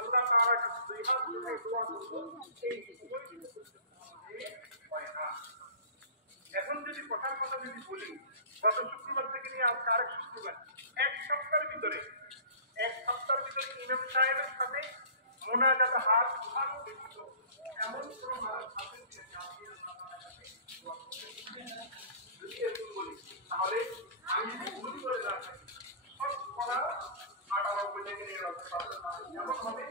আল্লাহ তাআলার কাছে দুই হাত তুলে দোয়া করব, এই হয় না। এখন যদি কথার কথা যদি বলি, গত শুক্রবার থেকে নিয়ে আজকে আরেক শুক্রবার, এক সপ্তাহের ভিতরে ইমাম সাহেবের সাথে মোনাজাত হাত উঠানো ব্যতীত এমন কোন মানুষ আছেন যে আপনি আল্লাহ তাআলার কাছে দোয়া করতে পারেন? যদি এরকম বলি তাহলে আমি যদি ভুল করে না থাকি, শতকরা 98 থেকে 99% এমন হবে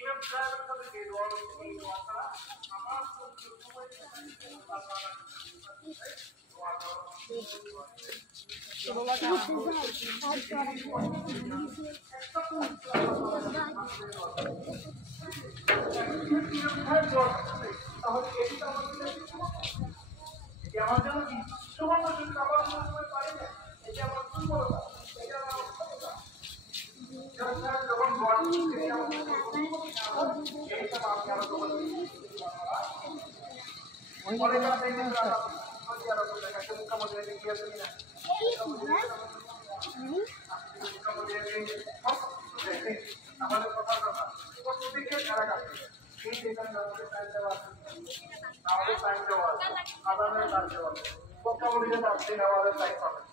ইমাম সাহেবের সাথে যে দোয়া এই দোয়াটা আমার সময় আল্লাহ তাআলার কাছে দোয়া করা আমাদের কথা প্রত্যেকের ধারা কাছে এই যেখানে আমাদের টাইম দেওয়া আছে, আমাদের টাইম দেওয়া আছে, আদানের টাইম দেওয়া আছে, মোকাবিলা আপনি আমাদের টাইম পাবেন।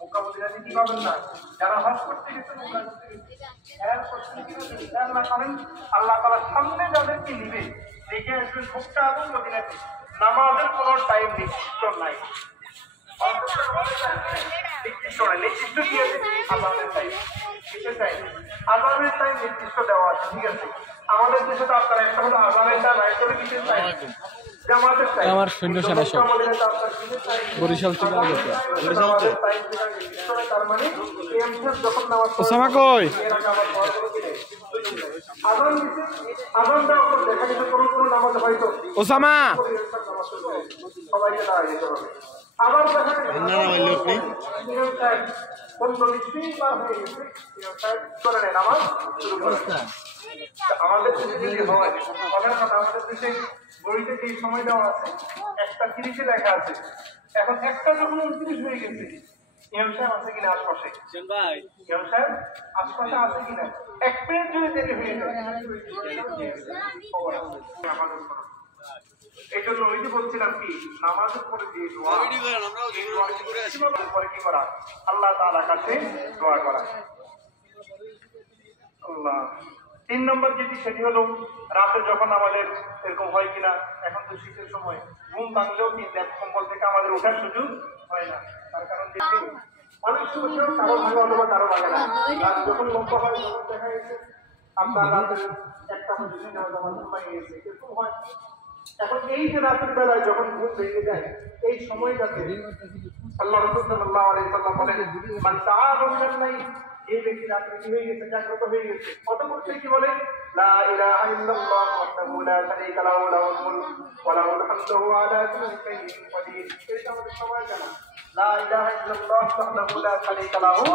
মোকাবিলা কি পাবেন না? যারা হজ করতে গেছে, মোকাবিলা করতে গেছে, আল্লাহ তাআলার সামনে যাদেরকে নিবে দেখে আসবেন মক্কা এবং মদিনাতে নামাজের কোনো টাইম নির্দিষ্ট নাই। নির্দিষ্ট কি আছে? আযানের টাইম। কিসের টাইম? আযানের টাইম নির্দিষ্ট দেওয়া আছে, ঠিক আছে। আমাদের দেশে তো আপনারা একটা হলো আযানের টাইম, আরেকটা হলো কিসের টাইম? জামাতের টাইম। আমার সৈন্য সেনা সব বরিশাল থেকে আগত। তার মানে যখন নামাজ ওসামা কই? আযান দেওয়ার পর দেখা গেছে কোনো নামাজ হয়তো ওসামা সবাইকে দাঁড়িয়ে যেতে হবে। আবার দেখা গেছে আমাদের দেশে যদি হয় আমাদের দেশে বইতে যে সময় দেওয়া আছে 1:30 লেখা আছে, এখন 1টা যখন 29 হয়ে গেছে, ইমাম সাহেব আছে কিনা আশপাশে? ইমাম সাহেব আশপাশে আছে কিনা? 1 মিনিট যদি দেরি হয়ে যায় এই জন্য ওই যে বলছিলাম কি নামাজের পরে যে দোয়া পরে কি করা? আল্লাহ তাআলার কাছে দোয়া করা। আল্লাহ 3 নম্বর যেটি সেটি হলো রাতে যখন আমাদের এরকম হয় কিনা, এখন তো শীতের সময় ঘুম ভাঙলেও কি কম্বল থেকে আমাদের ওঠার সুযোগ হয় না। তার কারণ যে অনেক সময় কারো ভাঙা অথবা কারো ভাঙে না, যখন লম্বা হয় তখন দেখা গেছে আপনার রাতে 1টা পর্যন্ত আমার ঘুম ভেঙে গেছে, এরকম হয়। এখন এই যে রাতের বেলায় যখন ঘুম ভেঙে যায়, এই সময়টাতে আল্লাহ রাসূল সাল্লাল্লাহু আলাইহি ওয়াসাল্লাম বলেন, মান তাআররাফা নাই, যে ব্যক্তি রাতে কি হয়ে গেছে, জাগ্রত হয়ে গেছে, অতঃপর সে কি বলে? লা ইলাহা ইল্লাল্লাহ ওয়াহদাহু লা শারীকা লাহু লাহুল মুলকু ওয়া লাহুল হামদু ওয়া আলা কুল্লি শাইইন কাদির। এটা আমাদের সবাই জানা, লা ইলাহা ইল্লাল্লাহ ওয়াহদাহু লা শারীকা লাহু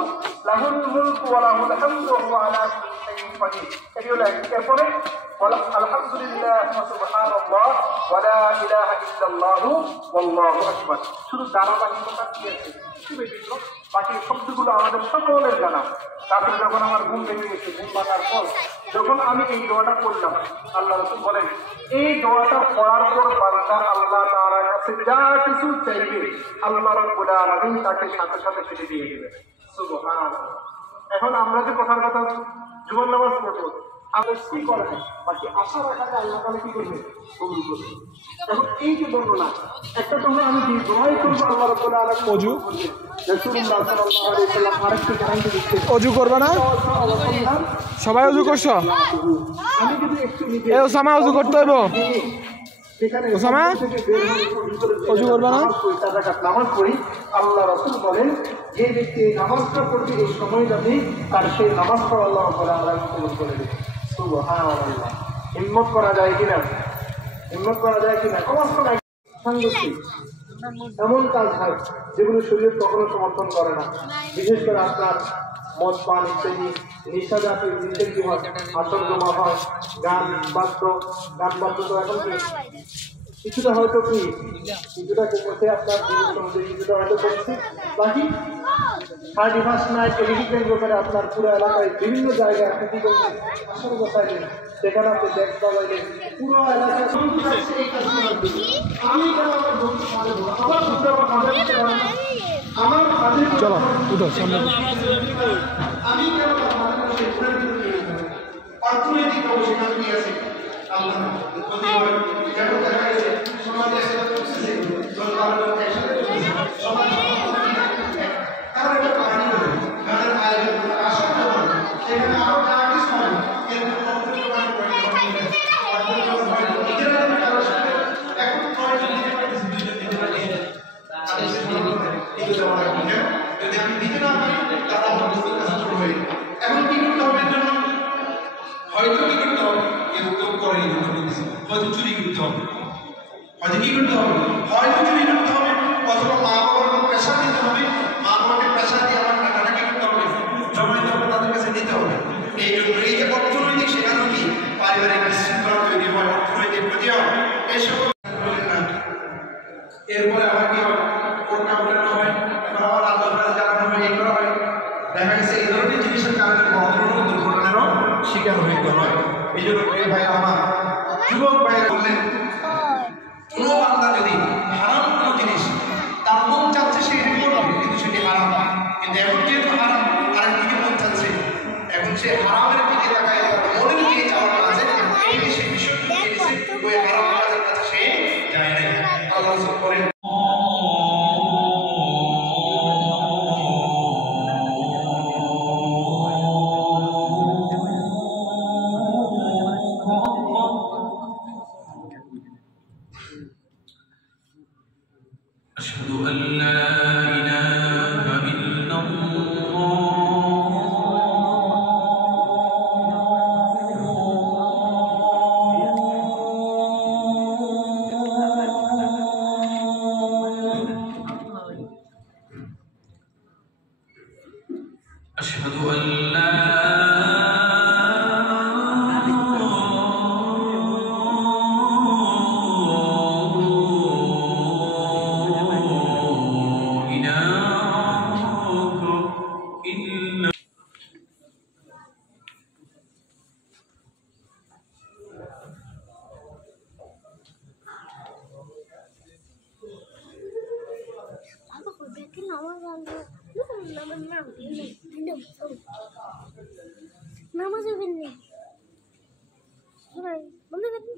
লাহুল মুলকু ওয়া লাহুল হামদু ওয়া আলা কুল্লি শাইইন কাদির। এই হলো এরপরে আলহামদুলিল্লাহ ওয়া সুবহানাল্লাহ ওয়া লা ইলাহা ইল্লাল্লাহু ওয়াল্লাহু আকবার। শুধু ধারাবাহিকতা কি আছে? বাকি শব্দগুলো আমাদের সকলের জানা। তারপরে যখন আমার ঘুম ভেঙে গেছে, ঘুম ভাঙার পর যখন আমি এই দোয়াটা করলাম, আল্লাহ রাসূল বলেন এই দোয়াটা পড়ার পর বান্দা আল্লাহ তাআলার কাছে যা কিছু চাইবে আল্লাহ রাব্বুল আলামিন তাকে সাথে সাথে সেটা দিয়ে দিবেন। সুবহানাল্লাহ। এখন আমরা যে কথার কথা জুমার নামাজ পড়বো, আমাদের কি করা হয়? বাকি আশা রাখা যায় আল্লাহ তাআলা কি করবে? কবুল করবে। এখন এই যে বর্ণনা, একটা তোমরা আমি যে দোয়াই করবো আল্লাহ রাব্বুল আলামিন ওযু রাসূলুল্লাহ সাল্লাল্লাহু আলাইহি ওয়াসাল্লাম আরেকটা গ্যারান্টি দিচ্ছে, ওযু করবে না? সবাই ওযু করছো? আমি যদি একটু নিজে এ ওসামা ওযু করতে হইব। সেখানে ওসামা ওযু করবে না? নামাজ পড়ি, আল্লাহ রাসূল বলেন যে ব্যক্তি নামাজটা পড়বে এই সময়টাতে তার সেই নামাজটা আল্লাহ রাব্বুল আলামিন কবুল করে দেবে। সুবহানাল্লাহ। হিম্মত করা যায় কিনা? হিম্মত করা যায় কিনা? সমস্ত সাংঘর্ষিক এমন কাজ হয় যেগুলো শরীর কখনো সমর্থন করে না। বিশেষ করে আপনার মদ পান ইত্যাদি নেশা জাতীয় জিনিসের কি হয়? আসর জমা হয়, গান বাদ্য তো এখন কি কিছুটা হয়তো কি কিছুটা কমেছে আপনার কিছুটা হয়তো কমেছে, বাকি 31st নাইট এলিফ্যান্ট ব্যাপারে আপনার পুরো এলাকায় বিভিন্ন জায়গায় আপনি কি করবেন আসল বসাইলেন, সেখানে আপনি ব্যাগ বাজাইলেন, পুরো এলাকায় আমি কেন আমার বন্ধু পারবো আমার শুধু আমার কাজে চলো উঠো সামনে আমি কেন অর্থনৈতিক সেখানে কি আছে আল্লাহ যেমন দেখা গেছে সমাজে সমাজ কারণ একটা পানি গানের আয়োজন আসক্ত সেখানে আরো যা কিছু হয় যদি আমি দিতে না পারি তাহলে আমার বস্তুর কাছে শুরু হয়ে এখন কি করতে হবে এর জন্য হয়তো কি করতে হবে কেউ কেউ করে হয়তো চুরি করতে হবে, হয়তো কি করতে হবে হয়তো চুরি করতে হবে, অথবা মা বাবার প্রেশার দিতে হবে, মা বাবাকে প্রেশার দিয়ে আমার টাকাটা কি করতে হবে জমাইতে হবে, তাদের কাছে দিতে হবে। এই জন্য এই যে অর্থনৈতিক সেখানে কি পারিবারিক বিশৃঙ্খলা তৈরি হয়, অর্থনৈতিক ক্ষতি হয়, এইসব এরপরে আবার কি হয় কোনটা উঠানো হয়, এবার আবার আত্মহত্যা জানানো হয়, এই করা হয়। দেখা গেছে এই ধরনের জিনিসের কারণে বড় ধরনের দুর্ঘটনারও শিকার হইতে হয়। এই জন্য প্রিয় ভাই আমার যুবক ভাইরা বললেন কোনো বান্দা যদি হারাম কোনো জিনিস তার মন চাচ্ছে সে এটা করবে কিন্তু সেটি হারাম, কিন্তু এখন যেহেতু হারাম আর দিকে মন চাচ্ছে এখন সে হারামের দিকে তাকায় মনের যে চাওয়াটা আছে এই সেই বিষয়টি ওই হারাম কাজের কাছে সে যায় নাই। আল্লাহ করেন أشهد أن لا إله إلا أشهد أن لا নামাজে বেননি বন্ধ করেন